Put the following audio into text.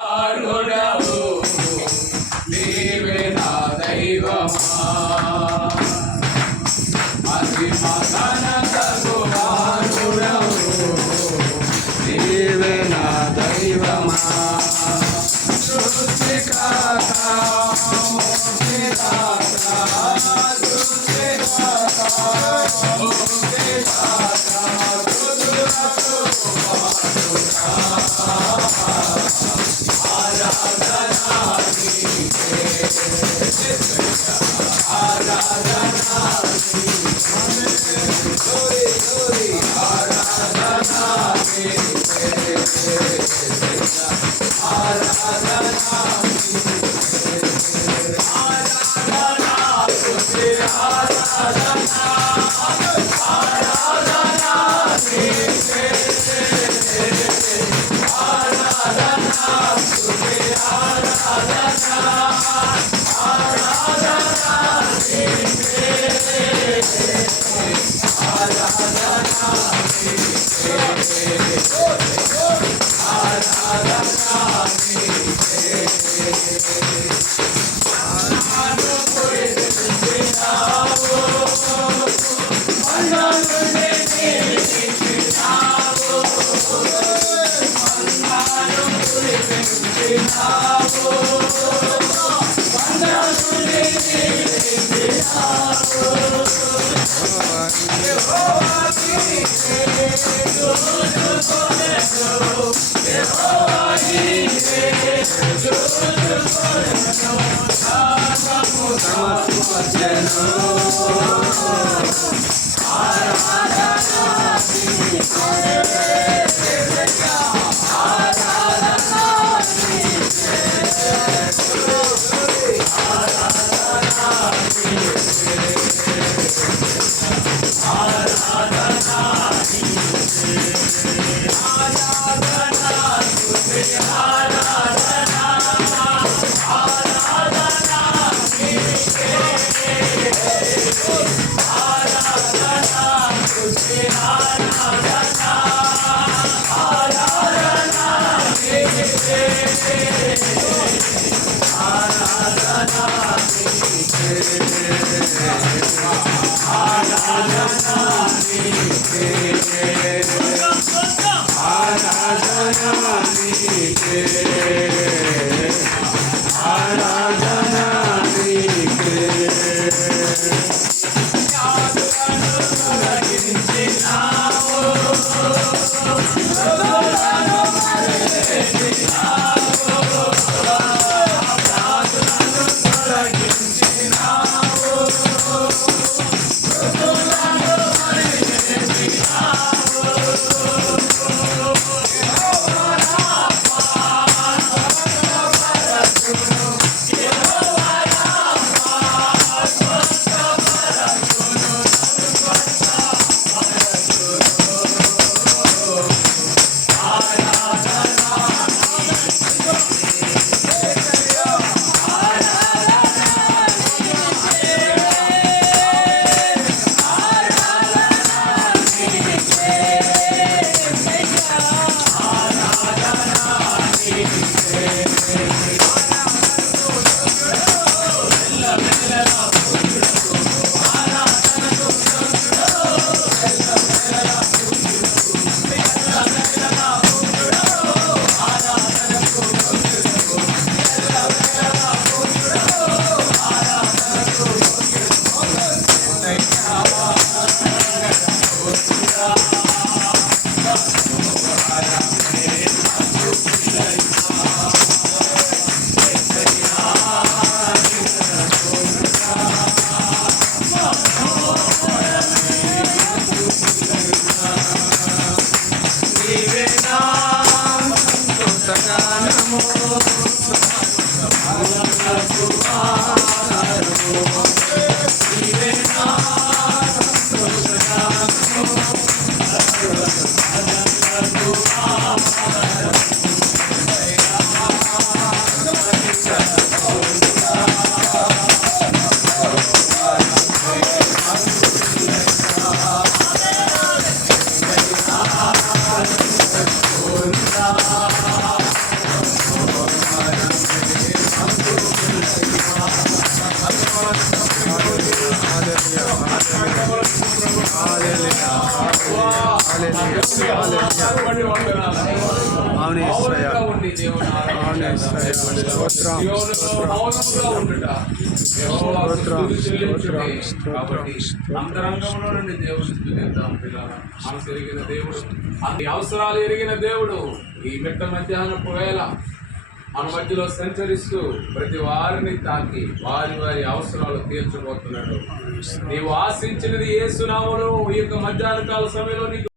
ఆరుడవు నీవే నా దైవమా అతి మదనతగు ఆరుడవు నీవే నా దైవమా సృష్టికర్త మోక్షదాత సృష్టికర్త మోక్షదాత బట్టి వందనాలు. అవును యేసయ్యా. మౌనంగా ఉండి దేవుని ఆరాధించండి. సియోనులో మౌనంగా ఉండుట యెహోవాకు స్తుతి చెల్లించుడి. కాబట్టి అంతరంగంలో నుండి దేవుని స్తుతిద్దాం పిల్లలు. మనసు ఎరిగిన దేవుడు, అన్ని అవసరాలు ఎరిగిన దేవుడు ఈ మిట్ట మధ్యాహ్నపు వేళ మన మధ్యలో సంచరిస్తూ ప్రతి వారిని తాకి వారి వారి అవసరాలు తీర్చబోతున్నాడు. నీవు ఆశించినది యేసు నామములో ఈ యొక్క మధ్యాహ్న కాల సమయంలో నీకు